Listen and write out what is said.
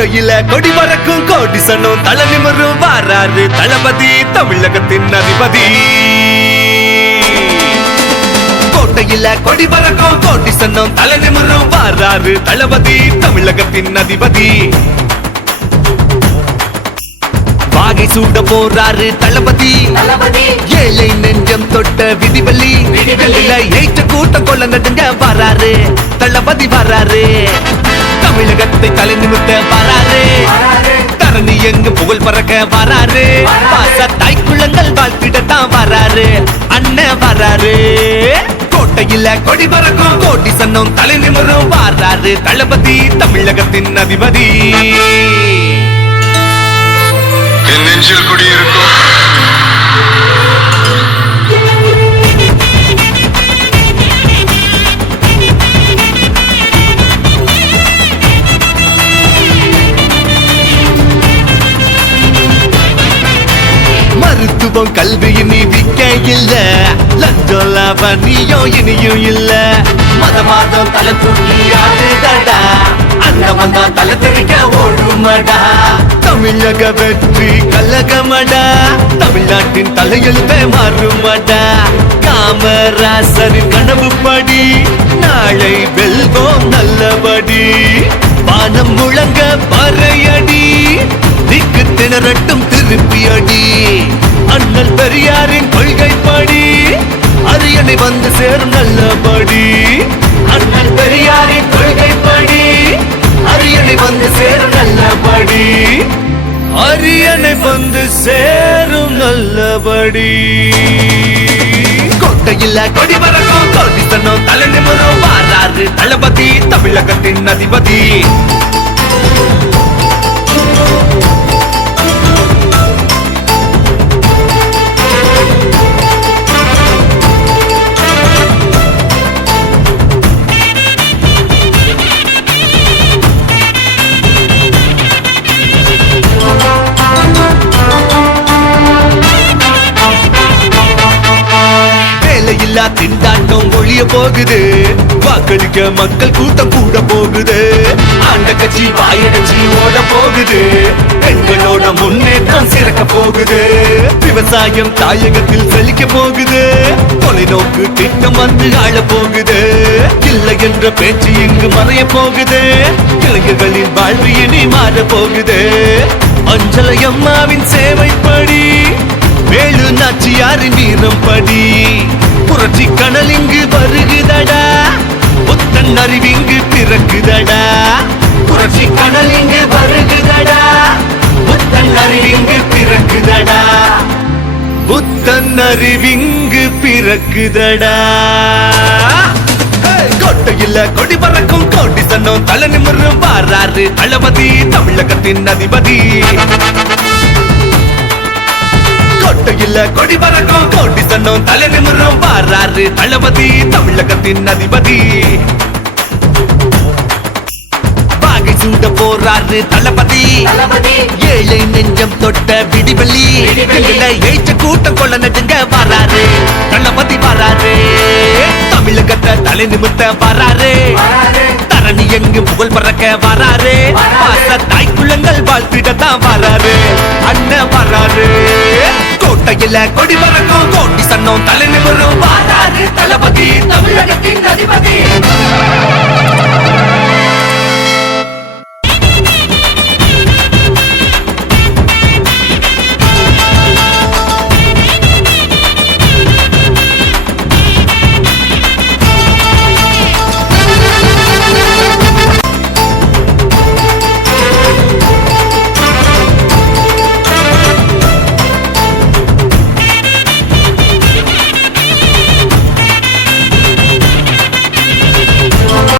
கோட்டையில கொடி பறக்கும் கோடி சன்னம் தலை நிமிரும் வாராரு தளபதி தமிழகத்தின் அதிபதி. கோட்டையில கொடி பறக்கும் கோடி சன்னம் தலை நிமிரும் வாராரு தளபதி தமிழகத்தின் அதிபதி. வாகை சூட போறாரு தளபதி, ஏழை நெஞ்சம் தொட்ட விதிவலி. ஏற்ற கூட்டம் கொள்ள நடுங்க வராரு தளபதி வராரு, தமிழகத்தை தலை நிமிர்த்த வராரு, தரணி எங்கு புகழ் பறக்க வராரு, பாச தாய்க்குளங்கள் வாழ்த்திடத்தான் வராரு அண்ணன் வராரு. கோட்டையில கொடி பறக்கும் கோடி சன்னம் தலை நிமிரும் வராரு தளபதி தமிழகத்தின் அதிபதி. நெஞ்சில் குடியிருக்கும் மருத்துவம் கல்வி இனி விக்க இல்ல, லஞ்சம் லாபனியும் இனியும் இல்ல. மதமாதம் தலை தூக்கி ஆடுதடா, அந்த வந்தா தலை தெரிக்க ஓடுமடா. தமிழக வெற்றி கலகமடா, தமிழ்நாட்டின் தலையெழுத்தே மாறுமடா. காமராசரின் கனவு படி நாளை வெல்வோம் நல்லபடி. வானம் முழங்க பறையடி, திக்கு திணறட்டும் திருப்பி அடி. அண்ணல் பெரியாரின் கொள்கைப்படி அரியணை வந்து சேரும் நல்லபடி. அண்ணல் பெரியாரின் கொள்கைப்படி அரியணை வந்து சேரும் நல்லபடி. அரியணை வந்து சேரும் நல்லபடி. கோட்டையில கொடி பறக்கும் கோடி சன்னம் தலை நிமிரும் வாராரு தளபதி தமிழகத்தின் அதிபதி. திண்டாட்டம் ஒழிய போகுது, வாக்களிக்க மக்கள் கூட்டம் கூட போகுது. ஆண்ட கட்சி வாயடைச்சி ஓட போகுது, பெண்களோட முன்னேற்றம் சிறக்க போகுது. விவசாயம் தாயகத்தில் செழிக்க போகுது, தொலைநோக்கு திட்டம் வந்து ஆள போகுது. இல்லை என்ற பேச்சு இங்கு மறைய போகுது, இளைஞர்களின் வாழ்வு இனி மாற போகுது. அஞ்சலை அம்மாவின் சேவைப்படி, வேலு நாச்சியாரின் வீரம் படி, புரட்சி கனல் இங்கு வருகுதடா, புத்தன் அறிவிங்கு பிறக்குதடா. புரட்சி கனல் இங்கு வருகுதடா, புத்தன் அறிவிங்கு பிறக்குதடா. புத்தன் அறிவிங்கு பிறக்குதடா. கோட்டையில கொடி பறக்கும் கோடி சன்னம் தலை நிமிரும் வாராரு தளபதி தமிழகத்தின் அதிபதி. கோட்டையில கொடி பறக்கும் கோடி சன்னம் தலை நிமிரும் வாராரு தளபதி தமிழகத்தின் அதிபதி. வாகை சூட போறாரு தளபதி, ஏழை நெஞ்சம் தொட்ட விடிவெளி. ஏற்ற கூட்டம் கொள்ள நடுங்க வராரு தளபதி வராரு, தமிழகத்தை தலை நிமிர்த்த வராரு, தரணி எங்கு புகழ் பறக்க வராரு, பாச தாய்க்குளங்கள் வாழ்த்திடத்தான் வராரு அண்ணன் வராரு. கோட்டையில கொடி பறக்கும் கோடி சன்னம் தலை நிமிரும் வாராரு தளபதி தமிழகத்தின் அதிபதி.